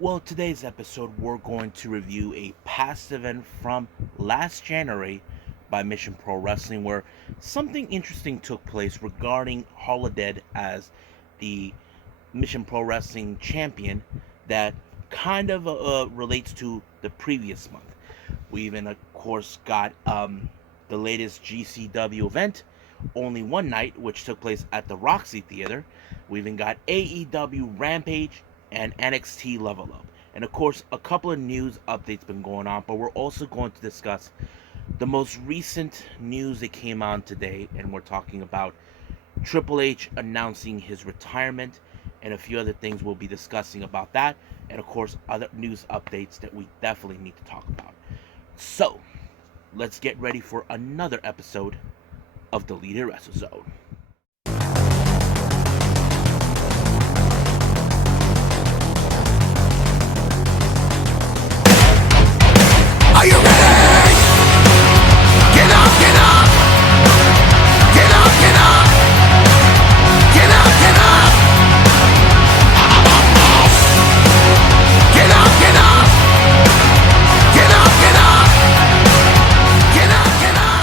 Well, today's episode, we're going to review a past event from last January by Mission Pro Wrestling where something interesting took place regarding Holodead as the Mission Pro Wrestling champion that kind of relates to the previous month. We even, of course, got the latest GCW event, Only One Night, which took place at the Roxy Theatre. We even got AEW Rampage and NXT Level Up. And of course, a couple of news updates been going on, but we're also going to discuss the most recent news that came on today, and we're talking about Triple H announcing his retirement and a few other things we'll be discussing about that, and of course, other news updates that we definitely need to talk about. So, let's get ready for another episode of Deleted Wrestle Zone. Are you ready? Get up, get up! Get up, get up! Get up, get up! Get up, get up! Get up, get up! Get up, get up!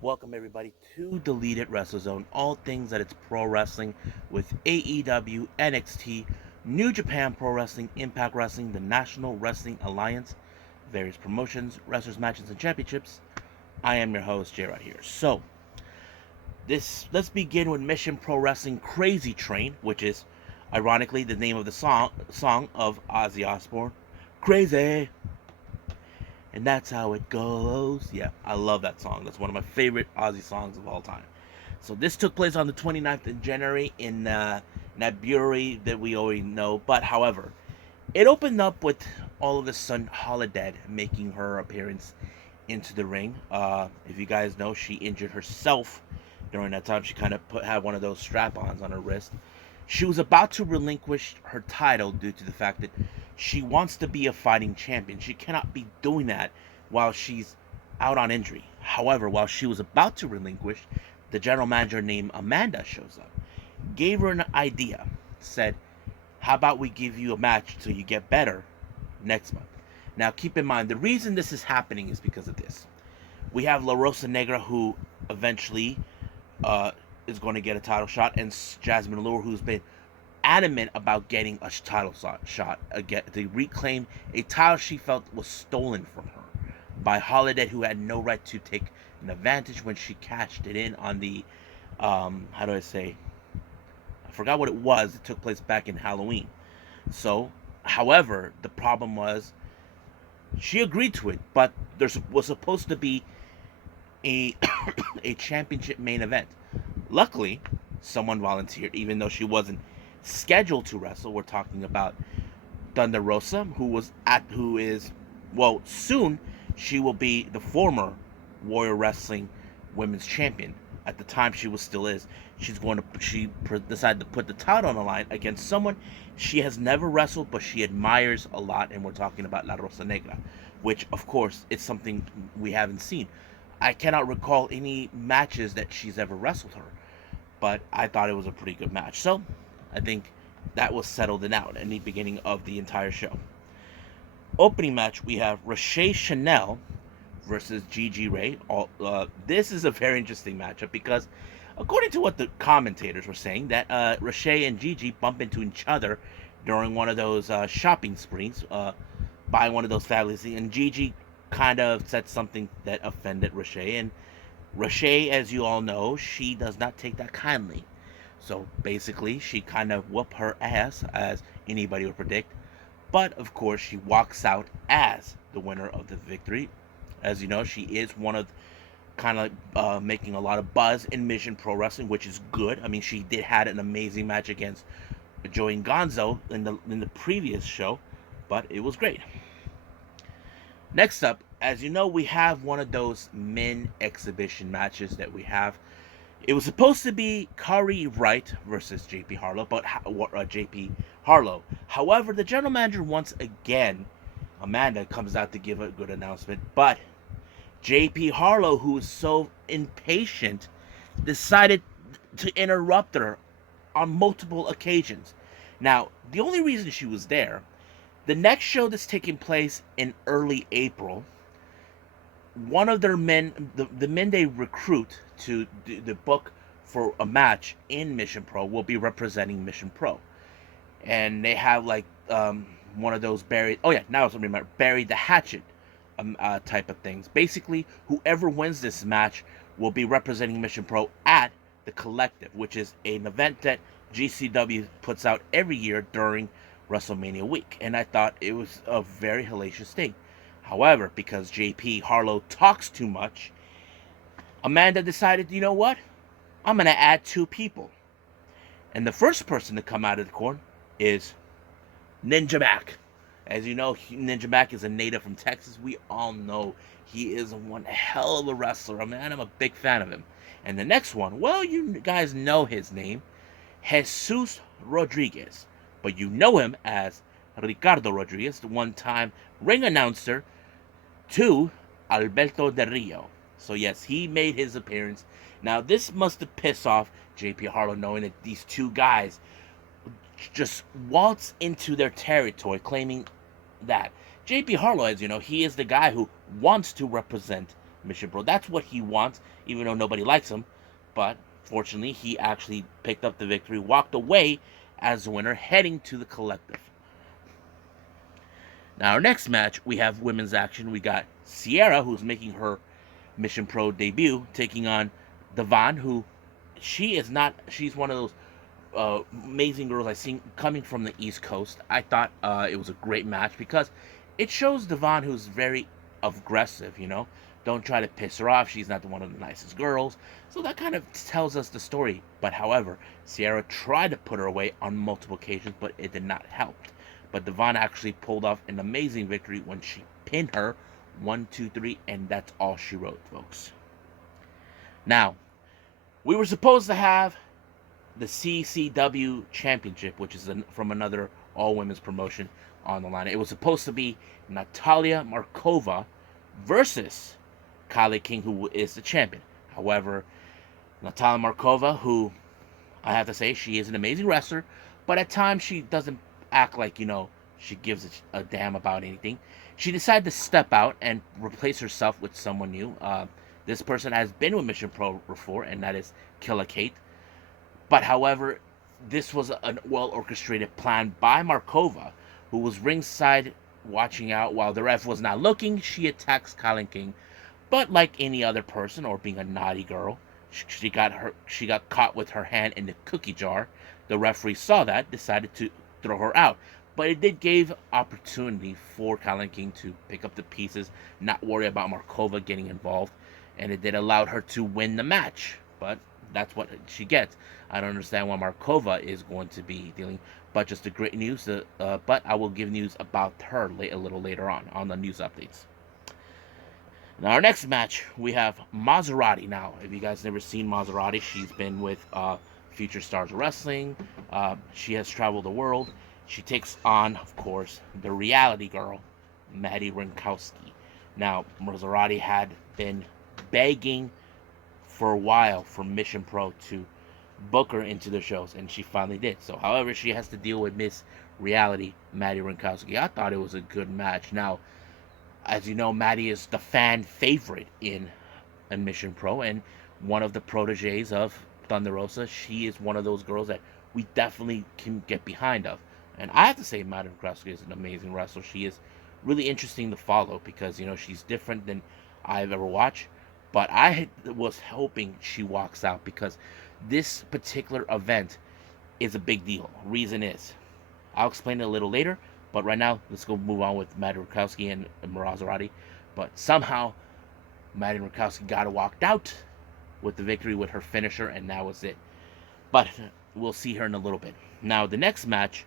Welcome everybody to Deleted Wrestle Zone, all things that it's pro wrestling with AEW, NXT, New Japan Pro Wrestling, Impact Wrestling, the National Wrestling Alliance, various promotions, wrestlers, matches, and championships. I am your host, Jay right here. So, let's begin with Mission Pro Wrestling Crazy Train, which is ironically the name of the song of Ozzy Osbourne. Crazy. And that's how it goes. Yeah, I love that song. That's one of my favorite Ozzy songs of all time. So this took place on the 29th of January in that brewery that we already know. But however, it opened up with all of a sudden Holodead making her appearance into the ring. If you guys know, she injured herself during that time. She kind of had one of those strap-ons on her wrist. She was about to relinquish her title due to the fact that she wants to be a fighting champion. She cannot be doing that while she's out on injury. However, while she was about to relinquish, the general manager named Amanda shows up, gave her an idea, said, how about we give you a match till you get better next month? Now, keep in mind, the reason this is happening is because of this. We have La Rosa Negra, who eventually is going to get a title shot, and Jasmine Allure, who's been adamant about getting a title shot again to reclaim a title she felt was stolen from her by Holodead, who had no right to take an advantage when she cashed it in on the I forgot what it was. It took place back in Halloween. So, however, the problem was she agreed to it, but there was supposed to be a a championship main event. Luckily, someone volunteered, even though she wasn't scheduled to wrestle. We're talking about Thunder Rosa, soon she will be the former Warrior Wrestling Women's Champion. At the time, she still is. She decided to put the title on the line against someone she has never wrestled, but she admires a lot, and we're talking about La Rosa Negra, which, of course, is something we haven't seen. I cannot recall any matches that she's ever wrestled her, but I thought it was a pretty good match. So, I think that was settled and out in the beginning of the entire show. Opening match, we have Ricochet Chanel versus Gigi Ray. This is a very interesting matchup because, according to what the commentators were saying, that Ricochet and Gigi bump into each other during one of those shopping sprees, buying one of those fabulous things, and Gigi kind of said something that offended Ricochet, and Ricochet, as you all know, she does not take that kindly. So basically, she kind of whooped her ass, as anybody would predict. But of course, she walks out as the winner of the victory. As you know, she is one of kind of making a lot of buzz in Mission Pro Wrestling, which is good. I mean, she had an amazing match against Joey Gonzo in the previous show, but it was great. Next up, as you know, we have one of those men exhibition matches that we have. It was supposed to be Kari Wright versus JP Harlow, but JP Harlow. However, the general manager once again Amanda comes out to give a good announcement, but JP Harlow, who was so impatient, decided to interrupt her on multiple occasions. Now, the only reason she was there, the next show that's taking place in early April, one of their men, the men they recruit to the book for a match in Mission Pro, will be representing Mission Pro. And they have like one of those buried, oh yeah, now I remember, buried the hatchet type of things. Basically, whoever wins this match will be representing Mission Pro at the Collective, which is an event that GCW puts out every year during WrestleMania week. And I thought it was a very hellacious thing. However, because JP Harlow talks too much, Amanda decided, you know what? I'm going to add 2 people. And the first person to come out of the corn is Ninja Mac. As you know, Ninja Mac is a native from Texas. We all know he is one hell of a wrestler. Man, I'm a big fan of him. And the next one, well, you guys know his name, Jesus Rodriguez. But you know him as Ricardo Rodriguez, the one-time ring announcer to Alberto Del Rio. So yes, he made his appearance. Now, this must have pissed off JP Harlow, knowing that these 2 guys just waltz into their territory, claiming that JP Harlow, as you know, he is the guy who wants to represent Mission Pro. That's what he wants, even though nobody likes him. But fortunately, he actually picked up the victory, walked away as the winner, heading to the Collective. Now, our next match, we have women's action. We got Sierra, who's making her Mission Pro debut, taking on Devon, who she's one of those amazing girls I've seen coming from the East Coast. I thought it was a great match because it shows Devon, who's very aggressive, you know. Don't try to piss her off. She's not one of the nicest girls. So that kind of tells us the story. But however, Sierra tried to put her away on multiple occasions, but it did not help. But Devon actually pulled off an amazing victory when she pinned her 1, 2, 3, and that's all she wrote, folks. Now, we were supposed to have the GCW Championship, which is from another all-women's promotion, on the line. It was supposed to be Natalia Markova versus Kylie King, who is the champion. However, Natalia Markova, who I have to say, she is an amazing wrestler, but at times she doesn't act like, you know, she gives a damn about anything. She decided to step out and replace herself with someone new. This person has been with Mission Pro before, and that is Killa Kate. But however, this was a well-orchestrated plan by Markova, who was ringside watching out while the ref was not looking. She attacks Kylie King, but like any other person, or being a naughty girl, she got caught with her hand in the cookie jar. The referee saw that, decided to throw her out. But it did give opportunity for Kylie King to pick up the pieces, not worry about Markova getting involved, and it did allow her to win the match. But that's what she gets. I don't understand why Markova is going to be dealing, but just the great news. But I will give news about her a little later on the news updates. Now, our next match, we have Maserati. Now, if you guys never seen Maserati, she's been with Future Stars Wrestling. She has traveled the world. She takes on, of course, the reality girl, Maddie Rinkowski. Now, Maserati had been begging for a while for Mission Pro to book her into the shows, and she finally did. So, however, she has to deal with Miss Reality, Maddie Rinkowski. I thought it was a good match. Now, as you know, Maddie is the fan favorite in Mission Pro, and one of the proteges of Thunder Rosa. She is one of those girls that we definitely can get behind of. And I have to say, Maddie Rinkowski is an amazing wrestler. She is really interesting to follow because, you know, she's different than I've ever watched. But I was hoping she walks out because this particular event is a big deal. Reason is, I'll explain it a little later. But right now, let's go move on with Maddie Rinkowski and Maserati. But somehow, Maddie Rinkowski got walked out with the victory with her finisher, and that was it. But we'll see her in a little bit. Now, the next match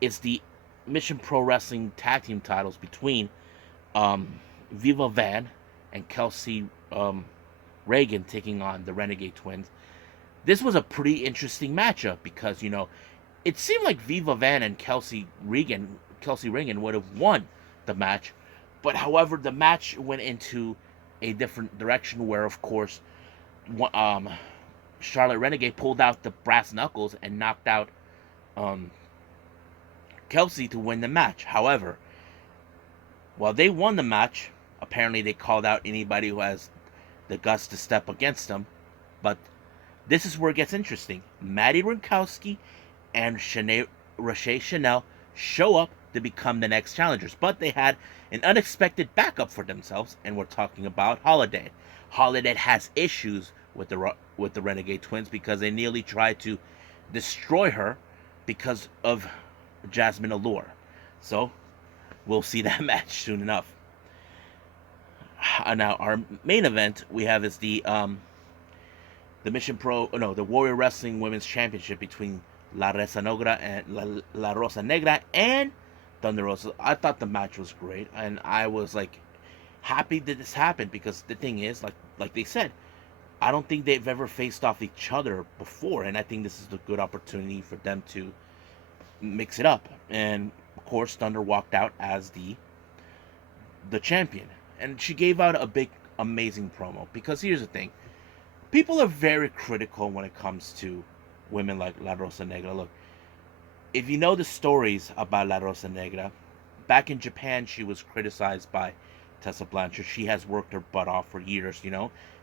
is the Mission Pro Wrestling Tag Team titles between Viva Van and Kelsey Reagan taking on the Renegade Twins. This was a pretty interesting matchup because, you know, it seemed like Viva Van and Kelsey Reagan would have won the match. But however, the match went into a different direction where, of course, um, Charlotte Renegade pulled out the brass knuckles and knocked out um, Kelsey to win the match. However, while they won the match, apparently they called out anybody who has the guts to step against them. But this is where it gets interesting. Maddie Rinkowski and Roche Chanel show up to become the next challengers, but they had an unexpected backup for themselves, and we're talking about Holiday. Holiday has issues with the Renegade Twins because they nearly tried to destroy her because of Jasmine Allure. So we'll see that match soon enough. Now our main event we have is the Mission Pro, no, the Warrior Wrestling Women's Championship between La Rosa Negra and La Rosa Negra and Thunder Rosa. I thought the match was great, and I was like happy that this happened because the thing is, like they said, I don't think they've ever faced off each other before, and I think this is a good opportunity for them to mix it up. And of course, Thunder walked out as the champion, and she gave out a big, amazing promo. Because here's the thing: people are very critical when it comes to women like La Rosa Negra. Look, if you know the stories about La Rosa Negra, back in Japan, she was criticized by Tessa Blanchard. She has worked her butt off for years,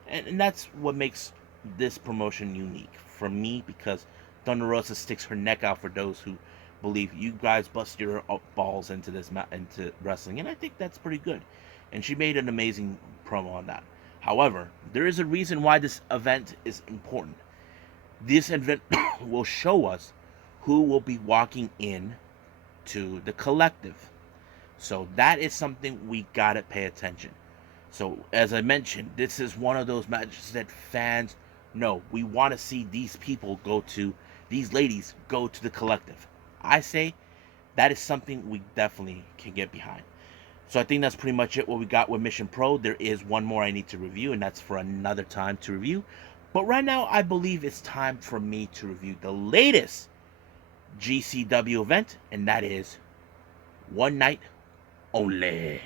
and that's what makes this promotion unique for me because Thunder Rosa sticks her neck out for those who believe you guys bust your balls into into wrestling, and I think that's pretty good. And she made an amazing promo on that. However, there is a reason why this event is important. This event will show us who will be walking in to the collective. So that is something we gotta pay attention. So as I mentioned, this is one of those matches that fans know. We want to see these ladies go to the collective. I say that is something we definitely can get behind. So I think that's pretty much it what we got with Mission Pro. There is one more I need to review, and that's for another time to review. But right now, I believe it's time for me to review the latest GCW event, and that is One Night Only.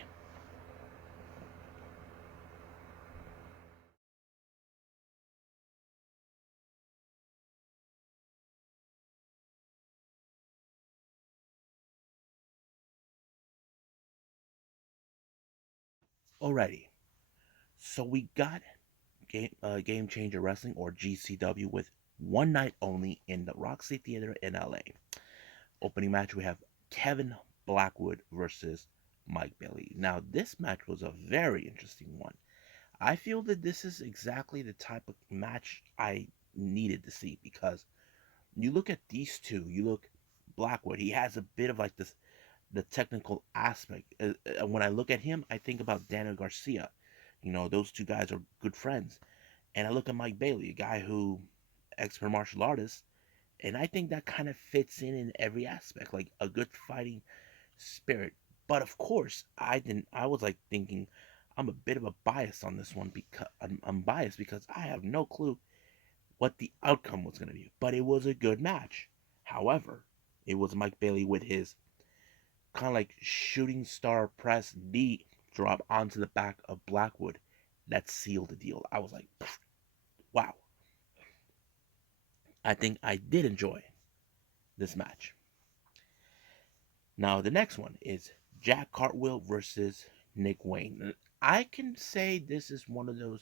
Alrighty, so we got Game Changer Wrestling, or GCW, with One Night Only in the Roxy Theatre in LA. Opening match, we have Kevin Blackwood versus Mike Bailey. Now, this match was a very interesting one. I feel that this is exactly the type of match I needed to see because you look at these two, you look Blackwood, he has a bit of like this the technical aspect. When I look at him, I think about Daniel Garcia. Those two guys are good friends. And I look at Mike Bailey, a guy who expert martial artist, and I think that kind of fits in every aspect, like a good fighting spirit. But of course, I didn't. I was like thinking, I'm a bit of a bias on this one because I'm biased because I have no clue what the outcome was going to be. But it was a good match. However, it was Mike Bailey with his kind of like shooting star press knee drop onto the back of Blackwood that sealed the deal. I was like, wow. I think I did enjoy this match. Now, the next one is Jack Cartwheel versus Nick Wayne. I can say this is one of those,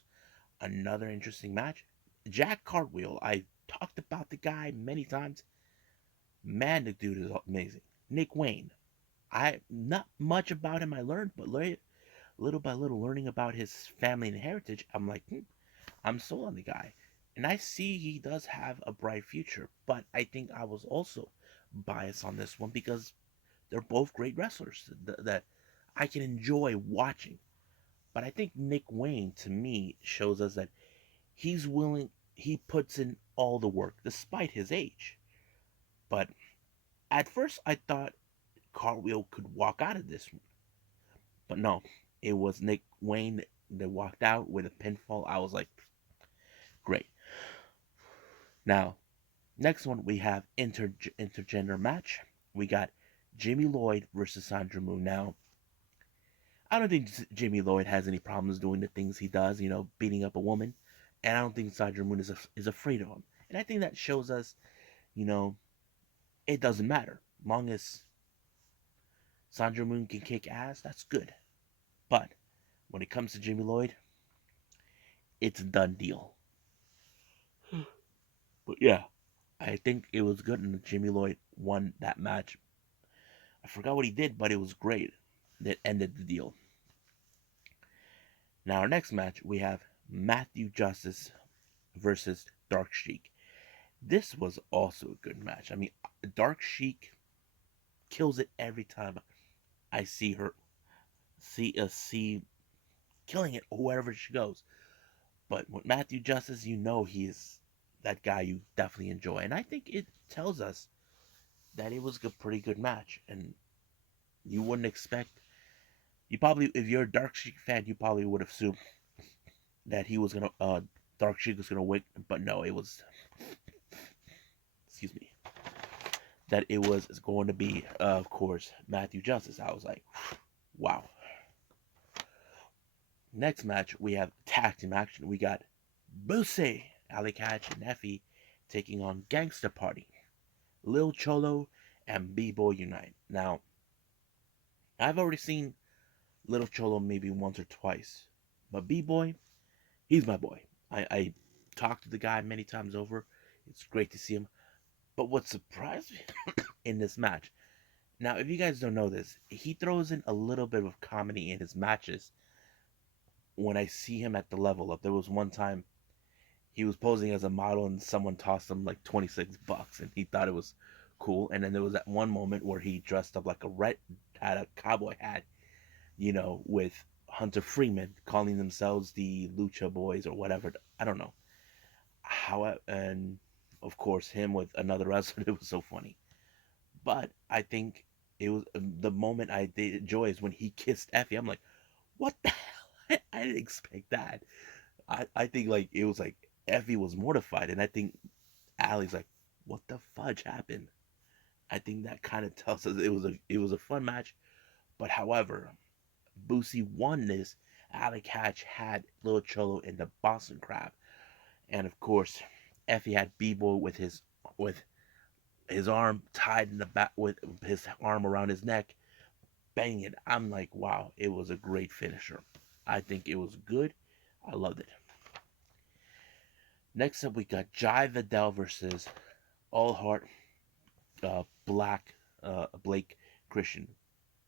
another interesting match. Jack Cartwheel, I talked about the guy many times. Man, the dude is amazing. Nick Wayne, I not much about him I learned, but little by little learning about his family and heritage, I'm like, I'm sold on the guy. And I see he does have a bright future, but I think I was also biased on this one because they're both great wrestlers that I can enjoy watching. But I think Nick Wayne, to me, shows us that he puts in all the work despite his age. But at first, I thought Cartwheel could walk out of this one. But no, it was Nick Wayne that walked out with a pinfall. I was like, great. Now, next one we have intergender match. We got Jimmy Lloyd versus Sandra Moon. Now, I don't think Jimmy Lloyd has any problems doing the things he does, beating up a woman. And I don't think Sandra Moon is afraid of him. And I think that shows us, you know, it doesn't matter. Long as Sandra Moon can kick ass, that's good. But when it comes to Jimmy Lloyd, it's a done deal. But yeah, I think it was good, and Jimmy Lloyd won that match. I forgot what he did, but it was great. That ended the deal. Now, our next match, we have Matthew Justice versus Dark Sheik. This was also a good match. I mean, Dark Sheik kills it every time I see her, see killing it wherever she goes. But with Matthew Justice, he is that guy you definitely enjoy, and I think it tells us that it was a pretty good match, and you wouldn't expect. You probably, if you're a Dark Sheik fan, you probably would assume that he was gonna, Dark Sheik was gonna win, but no, it was, excuse me, that it was going to be, of course, Matthew Justice. I was like, wow. Next match, we have tag team action. We got Buse, Ali Catch, and Effie taking on Gangsta Party, Lil Cholo, and B-Boy Unite. Now, I've already seen Little Cholo maybe once or twice, but B-Boy, he's my boy. I talked to the guy many times over. It's great to see him. But what surprised me in this match, now if you guys don't know this, he throws in a little bit of comedy in his matches when I see him at the level up. There was one time he was posing as a model and someone tossed him like $26 and he thought it was cool. And then there was that one moment where he dressed up like had a cowboy hat, with Hunter Freeman, calling themselves the Lucha Boys or whatever. I don't know. And of course him with another wrestler, it was so funny. But I think it was the moment I did enjoy is when he kissed Effie. I'm like, what the hell? I didn't expect that. I think like it was like Effie was mortified, and I think Allie's like, what the fudge happened? I think that kind of tells us it was a fun match. But however, Boosie won this. Allie Catch had Lil Cholo in the Boston Crab, and of course, Effie had B-Boy with his arm tied in the back with his arm around his neck, banging it. I'm like, wow, it was a great finisher. I think it was good. I loved it. Next up, we got Jai Vidal versus All Heart Blake Christian.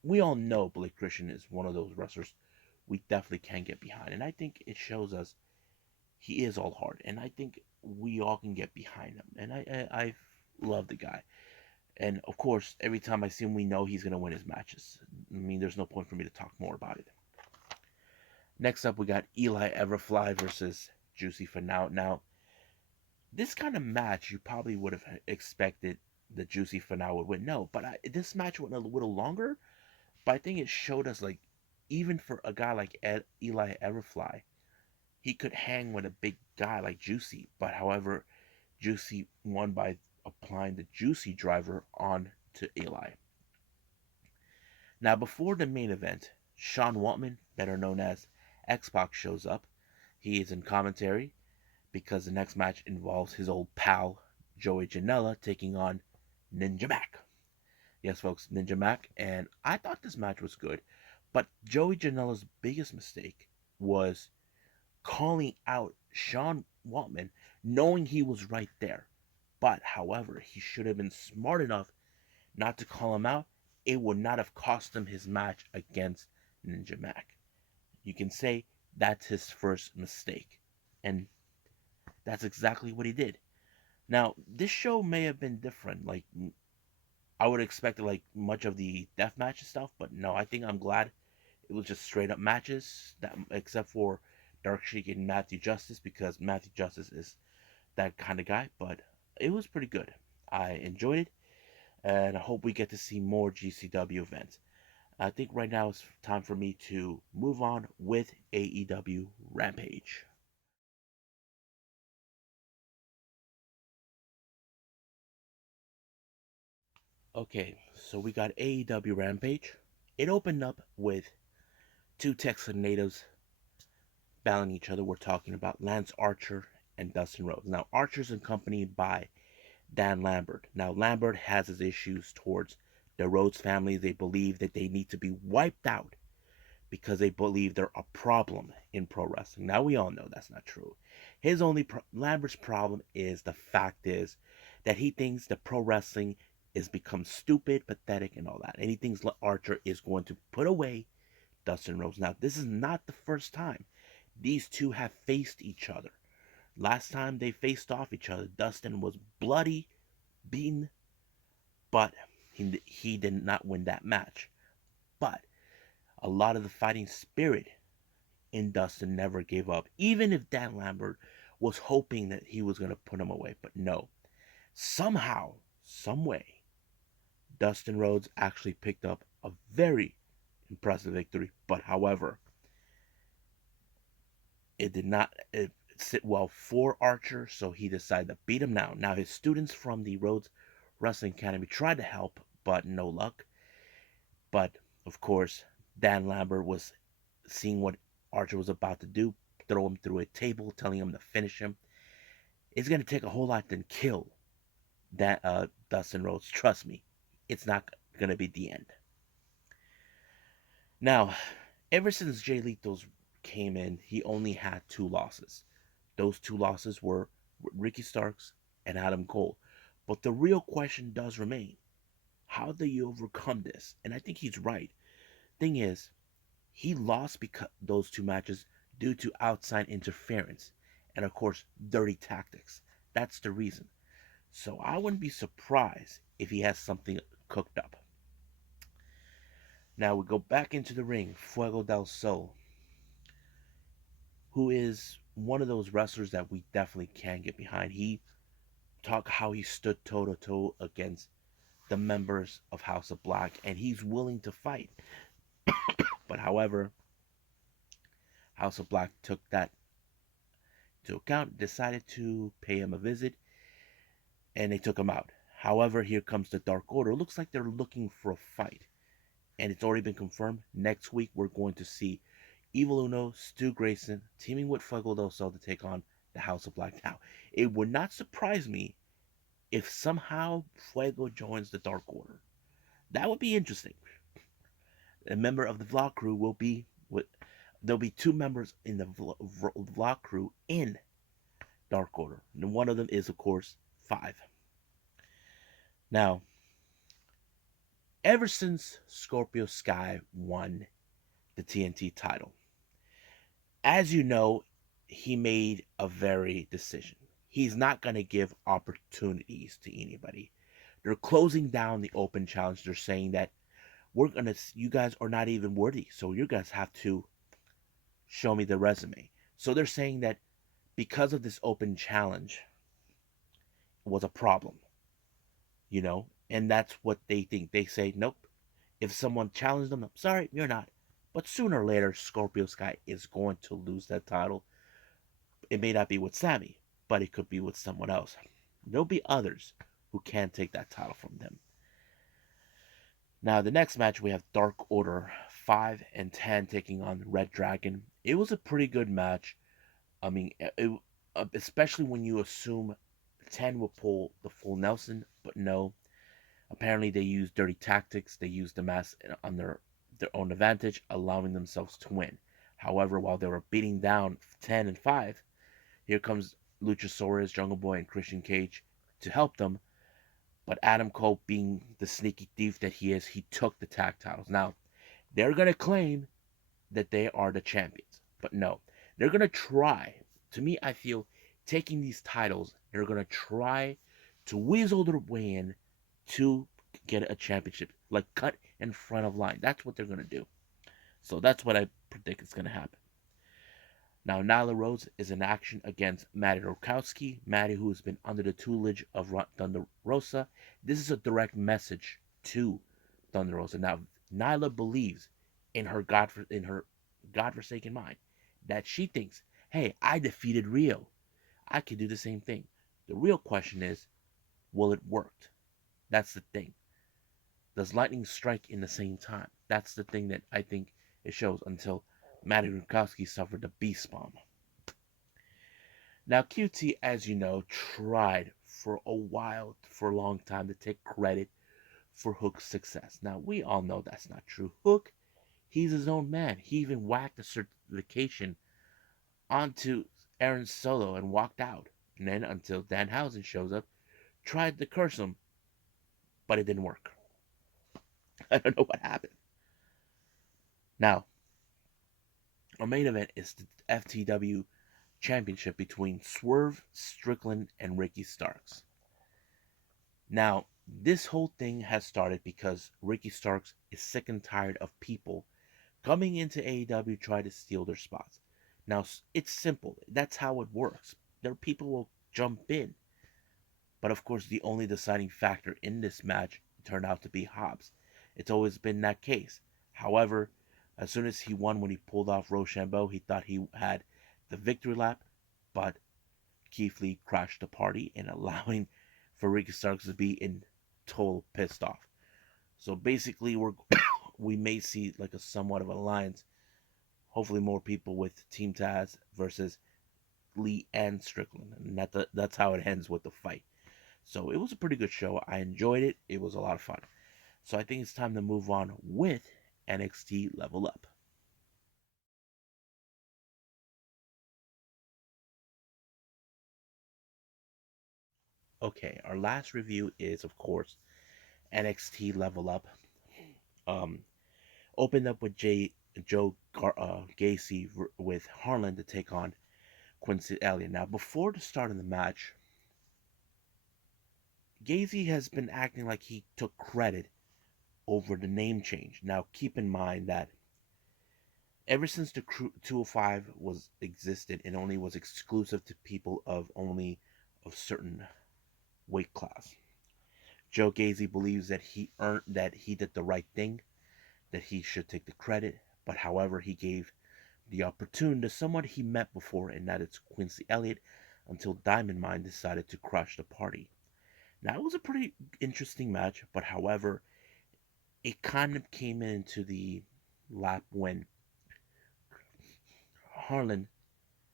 We all know Blake Christian is one of those wrestlers we definitely can get behind, and I think it shows us he is all heart, and I think we all can get behind him, and I love the guy. And of course, every time I see him, we know he's gonna win his matches. I mean, there's no point for me to talk more about it. Next up, we got Eli Everfly versus Juicy Finau. Now, this kind of match, you probably would have expected the Juicy Finau would win. No, but this match went a little longer. But I think it showed us, like, even for a guy like Eli Everfly, he could hang with a big guy like Juicy. But however, Juicy won by applying the Juicy driver on to Eli. Now, before the main event, Sean Waltman, better known as X-Pac, shows up. He is in commentary because the next match involves his old pal, Joey Janela, taking on Ninja Mac. Yes, folks, Ninja Mac. And I thought this match was good, but Joey Janela's biggest mistake was calling out Sean Waltman, knowing he was right there. But, however, he should have been smart enough not to call him out. It would not have cost him his match against Ninja Mac. You can say that's his first mistake. And that's exactly what he did. Now, this show may have been different. Like, I would have expected, like, much of the deathmatch and stuff. But no, I think I'm glad it was just straight up matches, except for Dark Sheik and Matthew Justice, because Matthew Justice is that kind of guy. But it was pretty good. I enjoyed it, and I hope we get to see more GCW events. I think right now it's time for me to move on with AEW Rampage. Okay, so we got AEW Rampage. It opened up with two Texas natives battling each other. We're talking about Lance Archer and Dustin Rhodes. Now, Archer's accompanied by Dan Lambert. Now, Lambert has his issues towards the Rhodes family. They believe that they need to be wiped out because they believe they're a problem in pro wrestling. Now, we all know that's not true. Lambert's problem is the fact is that he thinks that pro wrestling is become stupid, pathetic, and all that. And he thinks Archer is going to put away Dustin Rhodes. Now, this is not the first time these two have faced each other. Last time they faced off each other, Dustin was bloody, beaten, but he did not win that match. But a lot of the fighting spirit in Dustin never gave up, even if Dan Lambert was hoping that he was going to put him away. But no, somehow, some way, Dustin Rhodes actually picked up a very impressive victory. But however, it did not sit well for Archer, so he decided to beat him now. Now, his students from the Rhodes Wrestling Academy tried to help, but no luck. But, of course, Dan Lambert was seeing what Archer was about to do, throw him through a table, telling him to finish him. It's going to take a whole lot to kill that Dustin Rhodes. Trust me, it's not going to be the end. Now, ever since Jay Lethal came in, he only had 2 losses. Those 2 losses were Ricky Starks and Adam Cole. But the real question does remain. How do you overcome this? And I think he's right. Thing is, he lost because those 2 matches due to outside interference and, of course, dirty tactics. That's the reason. So I wouldn't be surprised if he has something cooked up. Now we go back into the ring. Fuego del Sol, who is one of those wrestlers that we definitely can get behind. He talked how he stood toe to toe against the members of House of Black, and he's willing to fight. But however, House of Black took that into account, decided to pay him a visit, and they took him out. However, here comes the Dark Order. It looks like they're looking for a fight, and it's already been confirmed. Next week, we're going to see Evil Uno, Stu Grayson, teaming with Fuego del Sol to take on the House of Black. Now, it would not surprise me if somehow Fuego joins the Dark Order. That would be interesting. A member of the vlog crew will be with. There'll be 2 members in the vlog crew in Dark Order, and one of them is, of course, 5. Now, ever since Scorpio Sky won the TNT title, as you know, he made a very decision. He's not going to give opportunities to anybody. They're closing down the open challenge. They're saying that you guys are not even worthy, so you guys have to show me the resume. So they're saying that because of this open challenge was a problem, and that's what they think. They say, nope, if someone challenged them, sorry, you're not. But sooner or later, Scorpio Sky is going to lose that title. It may not be with Sammy, but it could be with someone else. There'll be others who can take that title from them. Now, the next match, we have Dark Order 5 and 10 taking on Red Dragon. It was a pretty good match. I mean, especially when you assume 10 will pull the full Nelson, but no. Apparently, they used dirty tactics. They used the mask on their own advantage, allowing themselves to win. However, while they were beating down 10 and 5, here comes Luchasaurus, Jungle Boy, and Christian Cage to help them. But Adam Cole, being the sneaky thief that he is, he took the tag titles. Now, they're going to claim that they are the champions. But no, they're going to try. To me, I feel taking these titles, they're going to try to weasel their way in to get a championship. Like cut in front of line. That's what they're going to do. So that's what I predict is going to happen. Now, Nyla Rhodes is in action against Maddie Rokowski. Maddie, who has been under the tutelage of Thunder Rosa. This is a direct message to Thunder Rosa. Now, Nyla believes in her godforsaken mind that she thinks, hey, I defeated Rio. I could do the same thing. The real question is, will it work? That's the thing. Does lightning strike in the same time? That's the thing that I think It shows until Matty Rukowski suffered the beast bomb. Now, QT, as you know, tried for a long time, to take credit for Hook's success. Now, we all know that's not true. Hook, he's his own man. He even whacked a certification onto Aaron Solo and walked out. And then, until Danhausen shows up, tried to curse him, but it didn't work. I don't know what happened. Now, our main event is the FTW Championship between Swerve Strickland and Ricky Starks. Now, this whole thing has started because Ricky Starks is sick and tired of people coming into AEW trying to steal their spots. Now, it's simple. That's how it works. There are people who will jump in. But of course, the only deciding factor in this match turned out to be Hobbs. It's always been that case. However, as soon as he won when he pulled off Rochambeau, he thought he had the victory lap, but Keith Lee crashed the party and allowing for Ricky Starks to be in total pissed off. So basically, we may see like a somewhat of an alliance. Hopefully, more people with Team Taz versus Lee and Strickland, and that's how it ends with the fight. So it was a pretty good show. I enjoyed it. It was a lot of fun. So I think it's time to move on with NXT Level Up. Okay, our last review is, of course, NXT Level Up. Opened up with Joe Gacy with Harlan to take on Quincy Elliott. Now, before the start of the match, Gacy has been acting like he took credit over the name change. Now, keep in mind that ever since the 205 was existed, it only was exclusive to people of certain weight class. Joe Gacy believes that he did the right thing, that he should take the credit, but however, he gave the opportunity to someone he met before, and that is Quincy Elliott, until Diamond Mine decided to crush the party. Now, it was a pretty interesting match, but however, it kind of came into the lap when Harlan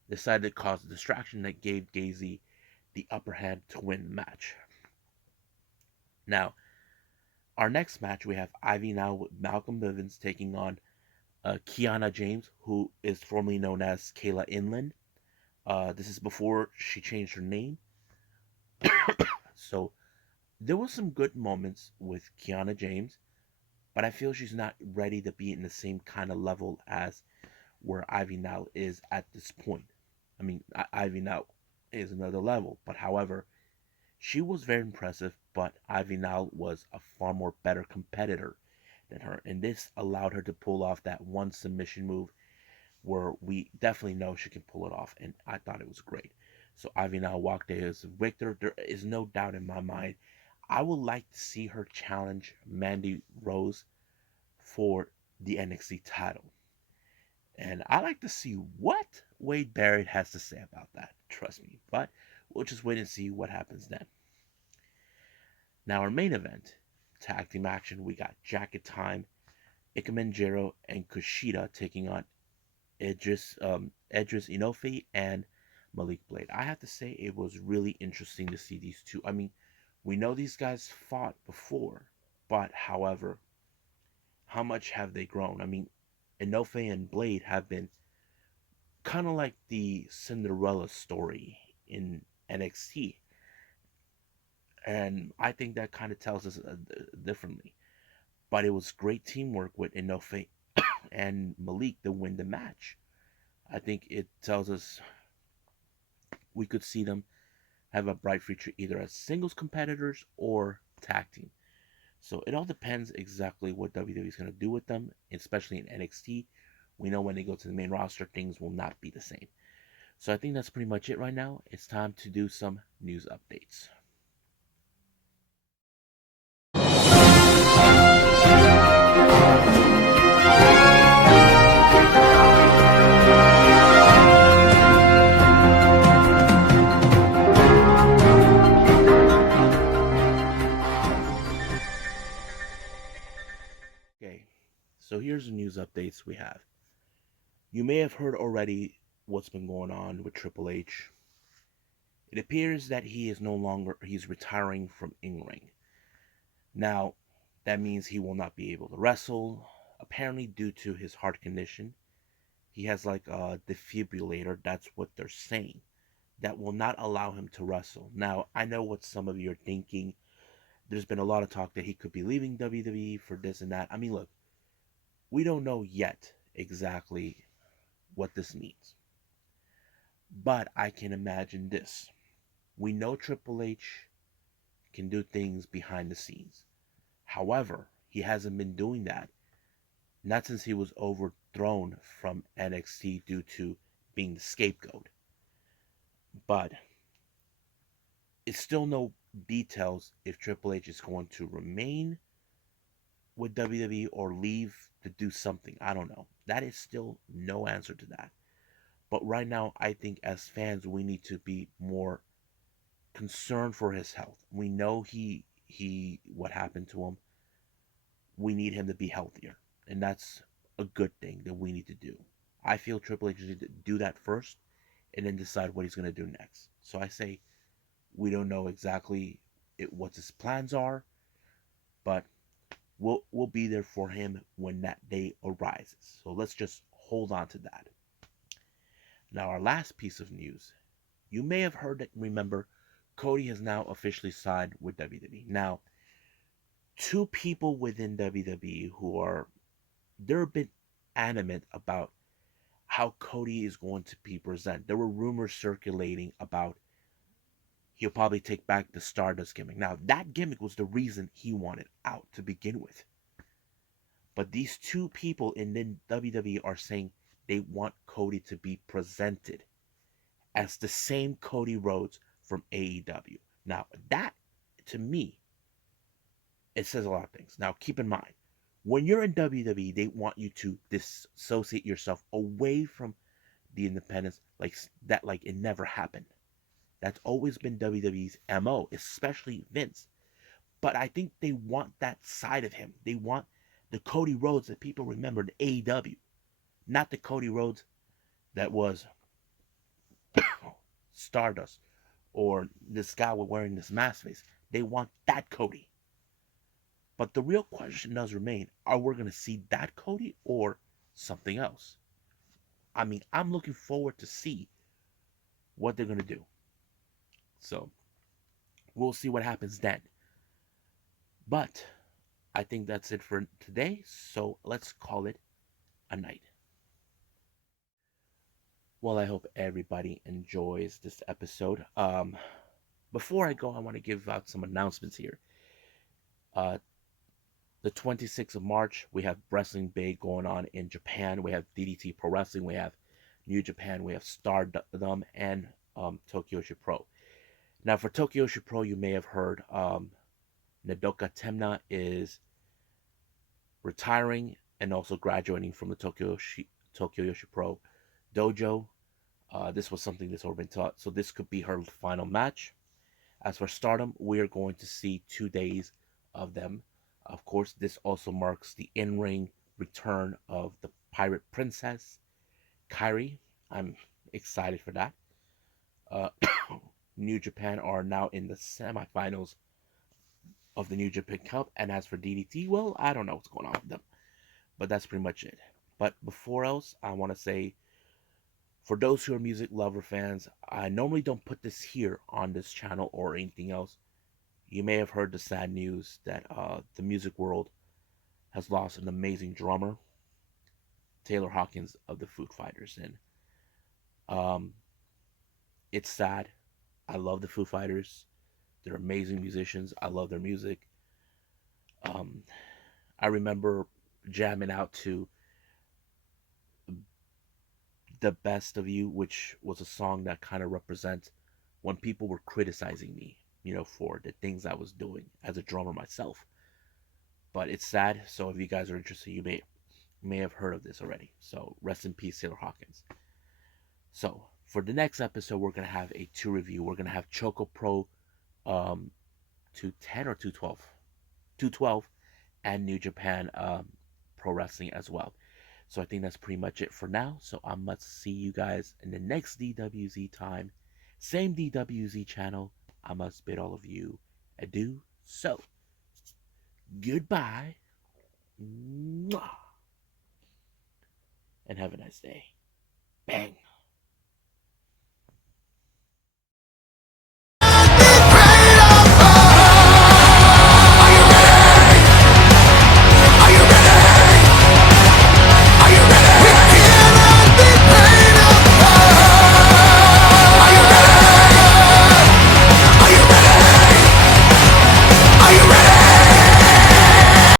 decided to cause a distraction that gave Gacy the upper hand to win the match. Now, our next match, we have Ivy now with Malcolm Bivens taking on Kiana James, who is formerly known as Kayla Inland. This is before she changed her name. So there were some good moments with Kiana James, but I feel she's not ready to be in the same kind of level as where Ivy now is at this point. I mean, Ivy now is another level, but however, she was very impressive, but Ivy now was a far more better competitor than her, and this allowed her to pull off that one submission move where we definitely know she can pull it off, and I thought it was great. So Ivy now walked in as victor. There is no doubt in my mind. I would like to see her challenge Mandy Rose for the NXT title. And I like to see what Wade Barrett has to say about that. Trust me. But we'll just wait and see what happens then. Now, our main event, tag team action, we got Jacket Time, Ikemen and Kushida taking on Edris Inoue and Malik Blade. I have to say it was really interesting to see these two. I mean, we know these guys fought before, but however, how much have they grown? I mean, Inoue and Blade have been kind of like the Cinderella story in NXT. And I think that kind of tells us differently. But it was great teamwork with Inoue and Malik to win the match. I think it tells us we could see them have a bright future either as singles competitors or tag team. So it all depends exactly what WWE is going to do with them, especially in NXT. We know when they go to the main roster, things will not be the same. So I think that's pretty much it right now. It's time to do some news updates. So here's the news updates news we have. You may have heard already what's been going on with Triple H. It appears that he's retiring from in-ring. Now, that means he will not be able to wrestle, apparently due to his heart condition. He has like a defibrillator, that's what they're saying, that will not allow him to wrestle. Now, I know what some of you are thinking. There's been a lot of talk that he could be leaving WWE for this and that. I mean, look, we don't know yet exactly what this means. But I can imagine this. We know Triple H can do things behind the scenes. However, he hasn't been doing that. Not since he was overthrown from NXT due to being the scapegoat. But it's still no details if Triple H is going to remain with WWE or leave to do something. I don't know. That is still no answer to that. But right now, I think as fans, we need to be more concerned for his health. We know he what happened to him. We need him to be healthier, and that's a good thing that we need to do. I feel Triple H needs to do that first, and then decide what he's going to do next. So I say we don't know exactly what his plans are, but we'll be there for him when that day arises. So let's just hold on to that. Now, our last piece of news. You may have heard that, remember, Cody has now officially signed with WWE. Now, two people within WWE they're a bit animate about how Cody is going to be presented. There were rumors circulating about he'll probably take back the Stardust gimmick. Now, that gimmick was the reason he wanted out to begin with. But these two people in WWE are saying they want Cody to be presented as the same Cody Rhodes from AEW. Now, that, to me, it says a lot of things. Now, keep in mind, when you're in WWE, they want you to dissociate yourself away from the independents like it never happened. That's always been WWE's MO, especially Vince. But I think they want that side of him. They want the Cody Rhodes that people remembered AEW, not the Cody Rhodes that was Stardust or this guy with wearing this mask face. They want that Cody. But the real question does remain, are we going to see that Cody or something else? I mean, I'm looking forward to see what they're going to do. So, we'll see what happens then. But I think that's it for today. So, let's call it a night. Well, I hope everybody enjoys this episode. Before I go, I want to give out some announcements here. Uh, the 26th of March, we have Wrestling Bay going on in Japan. We have DDT Pro Wrestling. We have New Japan. We have Stardom and Tokyo Pro. Now, for Tokyo Pro, you may have heard Nadoka Temna is retiring and also graduating from the Tokyo Pro dojo. This was something that's already been taught, so this could be her final match. As for Stardom, we are going to see 2 days of them. Of course, this also marks the in-ring return of the Pirate Princess, Kairi. I'm excited for that. New Japan are now in the semifinals of the New Japan Cup. And as for DDT, well, I don't know what's going on with them. But that's pretty much it. But before else, I want to say, for those who are music lover fans, I normally don't put this here on this channel or anything else. You may have heard the sad news that the music world has lost an amazing drummer, Taylor Hawkins of the Foo Fighters. And it's sad. I love the Foo Fighters. They're amazing musicians. I love their music. I remember jamming out to The Best of You, which was a song that kind of represents when people were criticizing me, for the things I was doing as a drummer myself. But it's sad. So if you guys are interested, you may have heard of this already. So rest in peace, Taylor Hawkins. So for the next episode, we're gonna have a 2 review. We're gonna have Choco Pro 210 or 212, and New Japan Pro Wrestling as well. So I think that's pretty much it for now. So I must see you guys in the next DWZ time. Same DWZ channel. I must bid all of you adieu. So, goodbye. Mwah. And have a nice day. Bang.